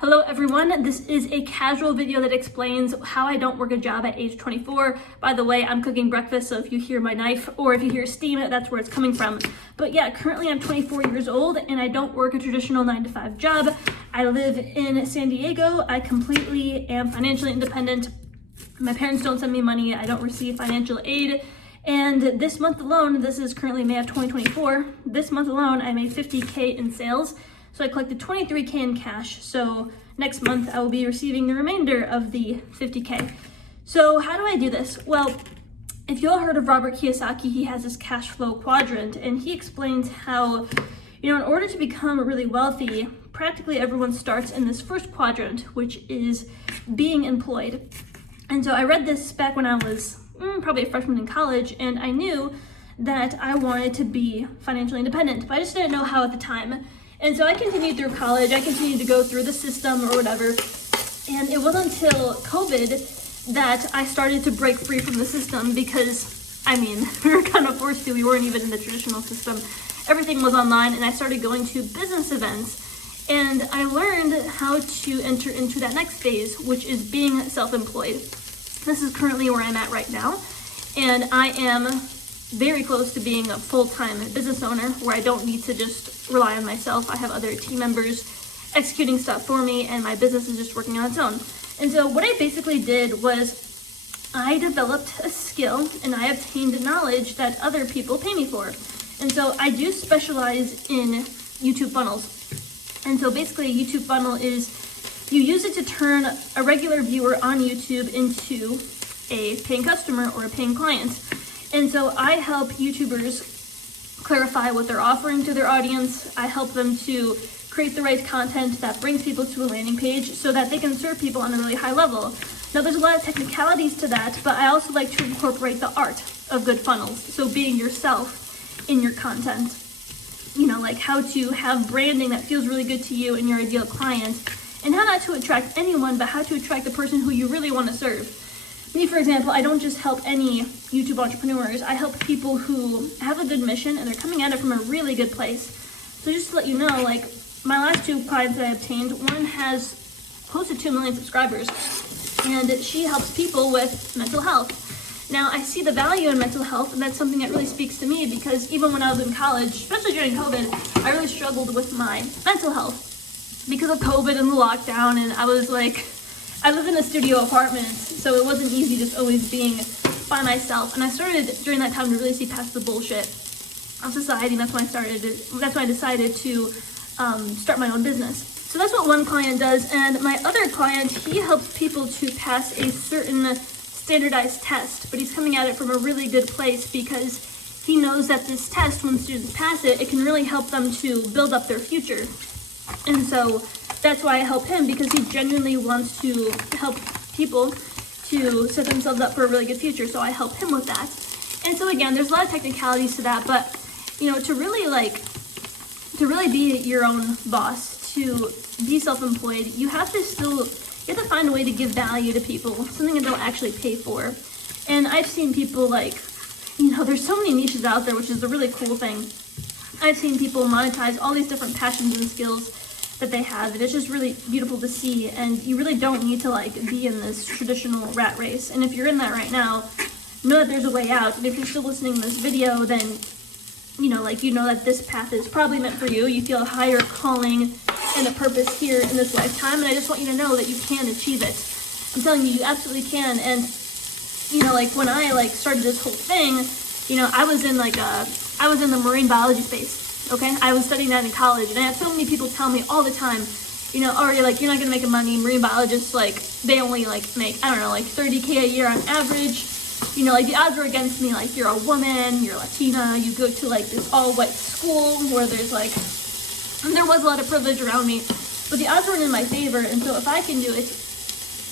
Hello everyone, this is a casual video that explains how I don't work a job at age 24. By the way, I'm cooking breakfast, so if you hear my knife or if you hear steam, that's where it's coming from. But yeah, currently I'm 24 years old and I don't work a traditional 9-to-5 job. I live in San Diego. I completely am financially independent. My parents don't send me money. I don't receive financial aid. And this month alone, this is currently May of 2024, this month alone I made $50K in sales. So I collected $23K in cash. So next month I will be receiving the remainder of the $50K. So how do I do this? Well, if you all heard of Robert Kiyosaki, he has this cash flow quadrant and he explains how, in order to become really wealthy, practically everyone starts in this first quadrant, which is being employed. And so I read this back when I was probably a freshman in college, and I knew that I wanted to be financially independent, but I just didn't know how at the time. And so I continued through college, I continued to go through the system or whatever, and it wasn't until COVID that I started to break free from the system because, we were kind of forced to. We weren't even in the traditional system. Everything was online, and I started going to business events, and I learned how to enter into that next phase, which is being self-employed. This is currently where I'm at right now, and I am very close to being a full-time business owner where I don't need to just rely on myself. I have other team members executing stuff for me and my business is just working on its own. And so what I basically did was I developed a skill and I obtained knowledge that other people pay me for. And so I do specialize in YouTube funnels. And so basically a YouTube funnel is you use it to turn a regular viewer on YouTube into a paying customer or a paying client. And so I help YouTubers clarify what they're offering to their audience. I help them to create the right content that brings people to a landing page so that they can serve people on a really high level. Now there's a lot of technicalities to that, but I also like to incorporate the art of good funnels. So being yourself in your content, like how to have branding that feels really good to you and your ideal client, and how not to attract anyone, but how to attract the person who you really want to serve. Me, for example, I don't just help any YouTube entrepreneurs. I help people who have a good mission and they're coming at it from a really good place. So just to let you know, my last two clients that I obtained, one has close to 2 million subscribers, and she helps people with mental health. Now, I see the value in mental health, and that's something that really speaks to me because even when I was in college, especially during COVID, I really struggled with my mental health because of COVID and the lockdown, and I live in a studio apartment, so it wasn't easy just always being by myself. And I started during that time to really see past the bullshit of society. And that's when I decided to start my own business. So that's what one client does. And my other client, he helps people to pass a certain standardized test, but he's coming at it from a really good place because he knows that this test, when students pass it, it can really help them to build up their future. And so that's why I help him, because he genuinely wants to help people to set themselves up for a really good future. So I help him with that. And so again, there's a lot of technicalities to that, but to really be your own boss, to be self-employed, you have to find a way to give value to people, something that they'll actually pay for. And I've seen people there's so many niches out there, which is the really cool thing. I've seen people monetize all these different passions and skills that they have, and it's just really beautiful to see. And you really don't need to be in this traditional rat race. And if you're in that right now, know that there's a way out. And if you're still listening to this video, then that this path is probably meant for you. You feel a higher calling and a purpose here in this lifetime, and I just want you to know that you can achieve it. I'm telling you, you absolutely can. And when I started this whole thing, I was in the marine biology space. Okay, I was studying that in college, and I had so many people tell me all the time, you're not gonna make money. Marine biologists, they only make, $30K a year on average. The odds are against me. You're a woman, you're Latina, you go to this all-white school where there's and there was a lot of privilege around me, but the odds weren't in my favor. And so if I can do it,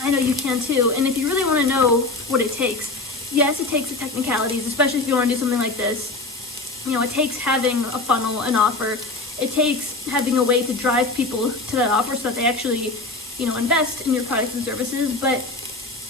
I know you can too. And if you really want to know what it takes, yes, it takes the technicalities, especially if you want to do something like this. It takes having a funnel, an offer. It takes having a way to drive people to that offer so that they actually, invest in your products and services. But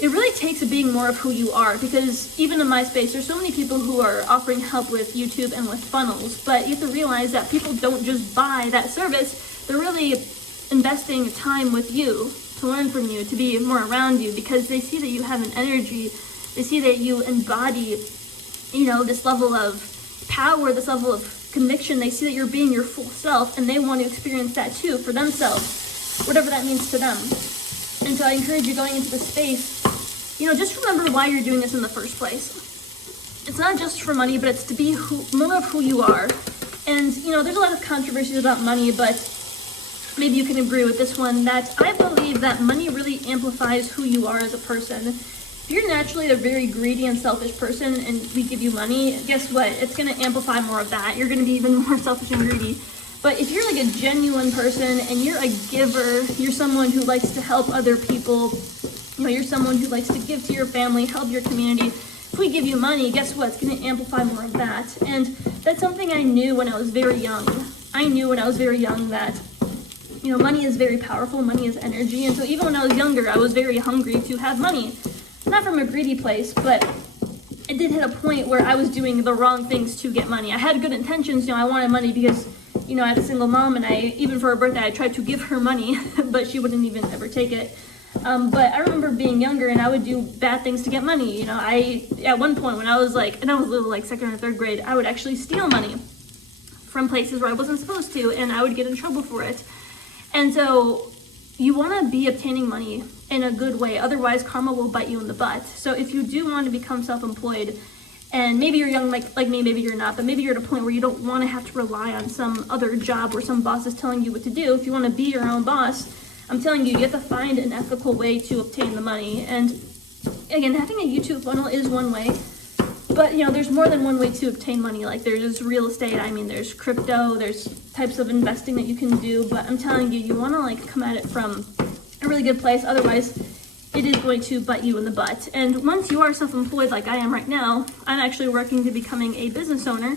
it really takes being more of who you are, because even in my space, there's so many people who are offering help with YouTube and with funnels, but you have to realize that people don't just buy that service. They're really investing time with you, to learn from you, to be more around you, because they see that you have an energy, they see that you embody, this level of power, this level of conviction. They see that you're being your full self, and they want to experience that too for themselves, whatever that means to them. And so I encourage you, going into the space, just remember why you're doing this in the first place. It's not just for money, but it's to be more of who you are. And, there's a lot of controversies about money, but maybe you can agree with this one, that I believe that money really amplifies who you are as a person. If you're naturally a very greedy and selfish person and we give you money, guess what? It's going to amplify more of that. You're going to be even more selfish and greedy. But if you're like a genuine person and you're a giver, you're someone who likes to help other people, you're someone who likes to give to your family, help your community. If we give you money, guess what? It's going to amplify more of that. And that's something I knew when I was very young. I knew when I was very young that, money is very powerful, money is energy. And so even when I was younger, I was very hungry to have money. Not from a greedy place, but it did hit a point where I was doing the wrong things to get money. I had good intentions, I wanted money because, I had a single mom, and even for her birthday, I tried to give her money, but she wouldn't even ever take it. But I remember being younger, and I would do bad things to get money. At one point when I was little, like second or third grade, I would actually steal money from places where I wasn't supposed to, and I would get in trouble for it. And so you want to be obtaining money in a good way, otherwise karma will bite you in the butt. So if you do want to become self-employed, and maybe you're young like me, maybe you're not, but maybe you're at a point where you don't want to have to rely on some other job where some boss is telling you what to do. If you want to be your own boss, I'm telling you, you have to find an ethical way to obtain the money. And again, having a YouTube funnel is one way, but there's more than one way to obtain money. Like there's real estate, there's crypto, there's types of investing that you can do, but I'm telling you, you want to come at it from a really good place, otherwise it is going to bite you in the butt. And once you are self-employed like I am right now, I'm actually working to becoming a business owner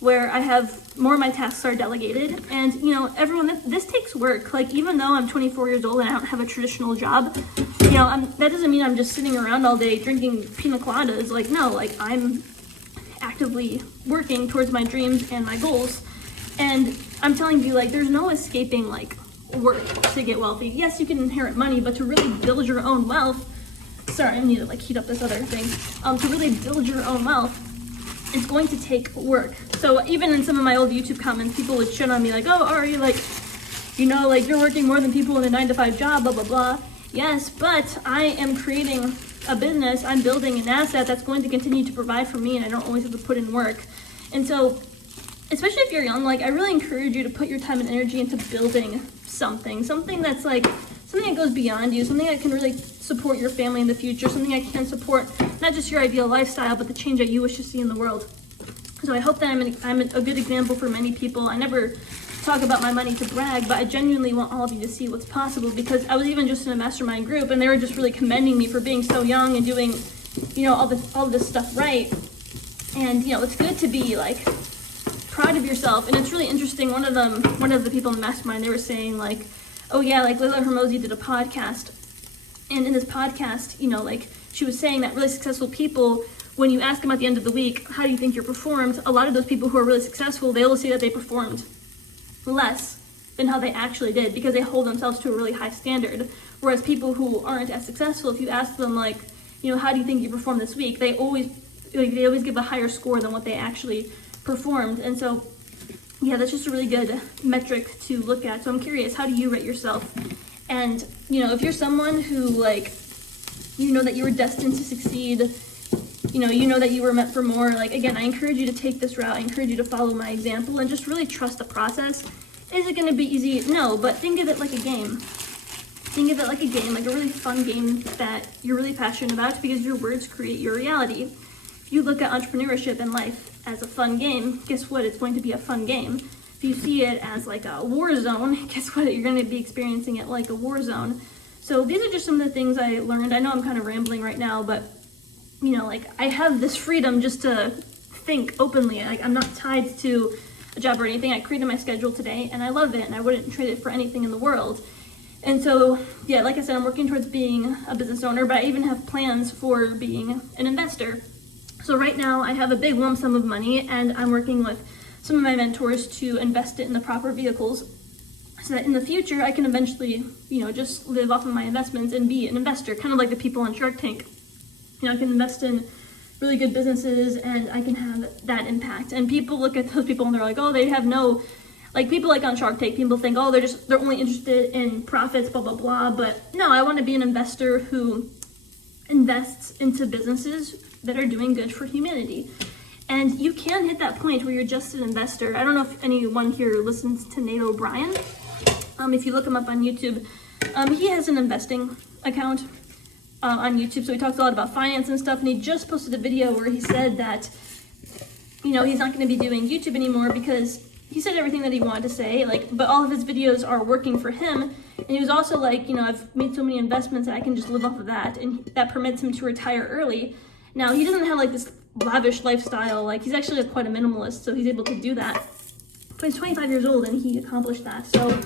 where I have more of my tasks are delegated. And everyone, this takes work. Like even though I'm 24 years old and I don't have a traditional job, that doesn't mean I'm just sitting around all day drinking pina coladas. No, I'm actively working towards my dreams and my goals. And I'm telling you, there's no escaping work to get wealthy. Yes, you can inherit money, but to really build your own wealth, sorry, I need to heat up this other thing. To really build your own wealth, it's going to take work. So even in some of my old YouTube comments, people would shit on me oh, Ari, you're working more than people in a 9-to-5 job, blah, blah, blah. Yes, but I am creating a business, I'm building an asset that's going to continue to provide for me, and I don't always have to put in work. And so, especially if you're young, I really encourage you to put your time and energy into building something that's something that goes beyond you, something that can really support your family in the future, something that can support not just your ideal lifestyle, but the change that you wish to see in the world. So I hope that I'm a good example for many people. I never talk about my money to brag, but I genuinely want all of you to see what's possible, because I was even just in a mastermind group, and they were just really commending me for being so young and doing, all this stuff right. And it's good to be proud of yourself. And it's really interesting. One of the people in the mastermind, they were saying oh yeah, Layla Hormozi did a podcast, and in this podcast, she was saying that really successful people, when you ask them at the end of the week, how do you think you performed, a lot of those people who are really successful, they will say that they performed less than how they actually did, because they hold themselves to a really high standard. Whereas people who aren't as successful, if you ask them how do you think you performed this week, they always give a higher score than what they actually performed. And so yeah, that's just a really good metric to look at. So I'm curious, how do you rate yourself? And if you're someone who that you were destined to succeed, that you were meant for more, again, I encourage you to take this route. I encourage you to follow my example and just really trust the process. Is it going to be easy? No, but think of it like a game. Think of it like a game, like a really fun game that you're really passionate about, because your words create your reality. If you look at entrepreneurship and life as a fun game, guess what? It's going to be a fun game. If you see it as a war zone, guess what? You're going to be experiencing it like a war zone. So these are just some of the things I learned. I know I'm kind of rambling right now, but I have this freedom just to think openly. I'm not tied to a job or anything. I created my schedule today, and I love it, and I wouldn't trade it for anything in the world. And so, yeah, like I said, I'm working towards being a business owner, but I even have plans for being an investor. So right now, I have a big lump sum of money, and I'm working with some of my mentors to invest it in the proper vehicles so that in the future I can eventually, just live off of my investments and be an investor, kind of like the people on Shark Tank. I can invest in really good businesses and I can have that impact. And people look at those people and they're like, oh, they have no, like people like on Shark Tank, people think, oh, they're only interested in profits, blah, blah, blah. But no, I want to be an investor who invests into businesses that are doing good for humanity. And you can hit that point where you're just an investor. I don't know if anyone here listens to Nate O'Brien. If you look him up on YouTube, he has an investing account on YouTube. So he talks a lot about finance and stuff. And he just posted a video where he said that, he's not going to be doing YouTube anymore because he said everything that he wanted to say, but all of his videos are working for him. And he was also like, I've made so many investments that I can just live off of that. And that permits him to retire early. Now, he doesn't have this lavish lifestyle. He's actually quite a minimalist, so he's able to do that. But he's 25 years old and he accomplished that. So,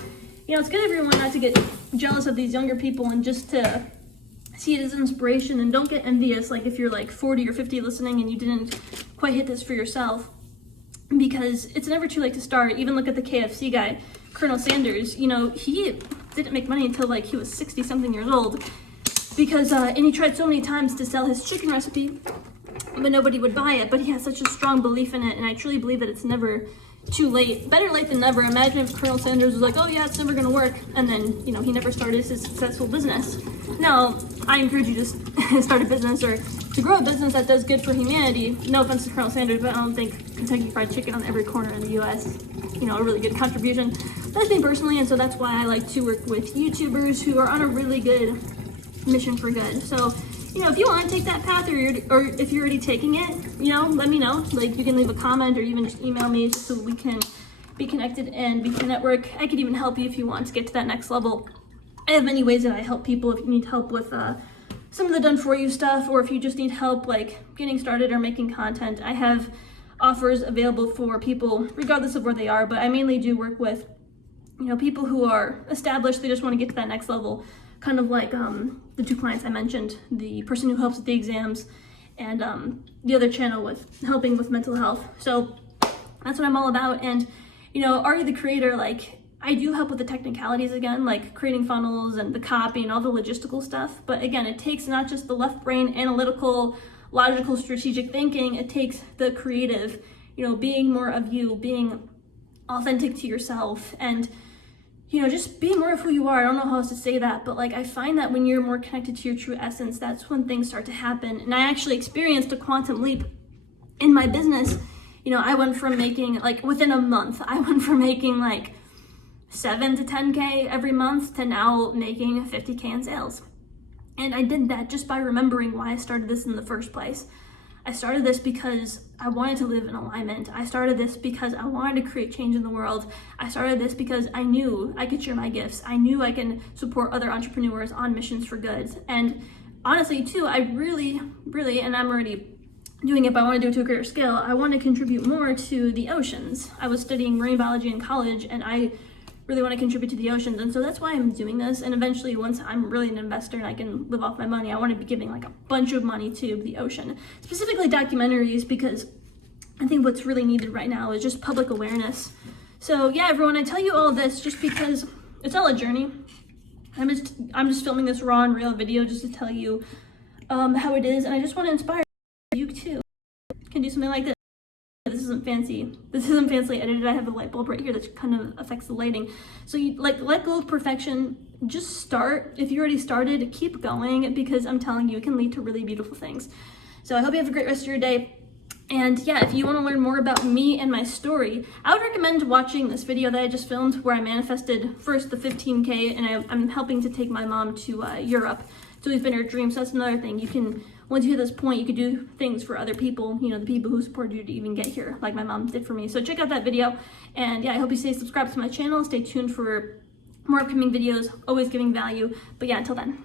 it's good everyone not to get jealous of these younger people and just to see it as inspiration, and don't get envious if you're 40 or 50 listening and you didn't quite hit this for yourself, because it's never too late to start. Even look at the KFC guy, Colonel Sanders. He didn't make money until he was 60 something years old, because and he tried so many times to sell his chicken recipe, but nobody would buy it. But he has such a strong belief in it, and I truly believe that it's never too late. Better late than never. Imagine if Colonel Sanders was like, oh yeah, it's never gonna work, and then he never started his successful business. No, I encourage you to start a business or to grow a business that does good for humanity. No offense to Colonel Sanders, but I don't think Kentucky Fried Chicken on every corner in the US, a really good contribution. That's me personally, and so that's why I like to work with YouTubers who are on a really good mission for good. So, if you want to take that path, or if you're already taking it, let me know. You can leave a comment or even just email me so we can be connected and we can network. I could even help you if you want to get to that next level. I have many ways that I help people. If you need help with some of the done for you stuff, or if you just need help getting started or making content, I have offers available for people regardless of where they are. But I mainly do work with people who are established. They just want to get to that next level, kind of like the two clients I mentioned, the person who helps with the exams and the other channel with helping with mental health. So that's what I'm all about. And Ari the Creator, I do help with the technicalities again, creating funnels and the copy and all the logistical stuff. But again, it takes not just the left brain, analytical, logical, strategic thinking. It takes the creative, being more of you, being authentic to yourself, and just being more of who you are. I don't know how else to say that, but I find that when you're more connected to your true essence, that's when things start to happen. And I actually experienced a quantum leap in my business. I went from making, within a month, I went from making 7 to 10K every month to now making 50K in sales. And I did that just by remembering why I started this in the first place. I started this because I wanted to live in alignment. I started this because I wanted to create change in the world. I started this because I knew I could share my gifts. I knew I can support other entrepreneurs on missions for good. And honestly, too, I really, and I'm already doing it, but I want to do it to a greater scale. I want to contribute more to the oceans. I was studying marine biology in college, and I really want to contribute to the oceans, and so that's why I'm doing this. And eventually, once I'm really an investor and I can live off my money, I want to be giving a bunch of money to the ocean, specifically documentaries, because I think what's really needed right now is just public awareness. So yeah, everyone, I tell you all this just because it's all a journey. I'm just filming this raw and real video just to tell you how it is, and I just want to inspire you too. Can do something like this. This isn't fancy. This isn't fancily edited. I have a light bulb right here that kind of affects the lighting. So you let go of perfection. Just start. If you already started, keep going, because I'm telling you, it can lead to really beautiful things. So I hope you have a great rest of your day. And yeah, if you want to learn more about me and my story, I would recommend watching this video that I just filmed where I manifested first the 15K, and I'm helping to take my mom to Europe to live in her dreams. So that's another thing. You can, once you hit this point, you can do things for other people, the people who supported you to even get here, like my mom did for me. So check out that video. And yeah, I hope you stay subscribed to my channel. Stay tuned for more upcoming videos, always giving value. But yeah, until then.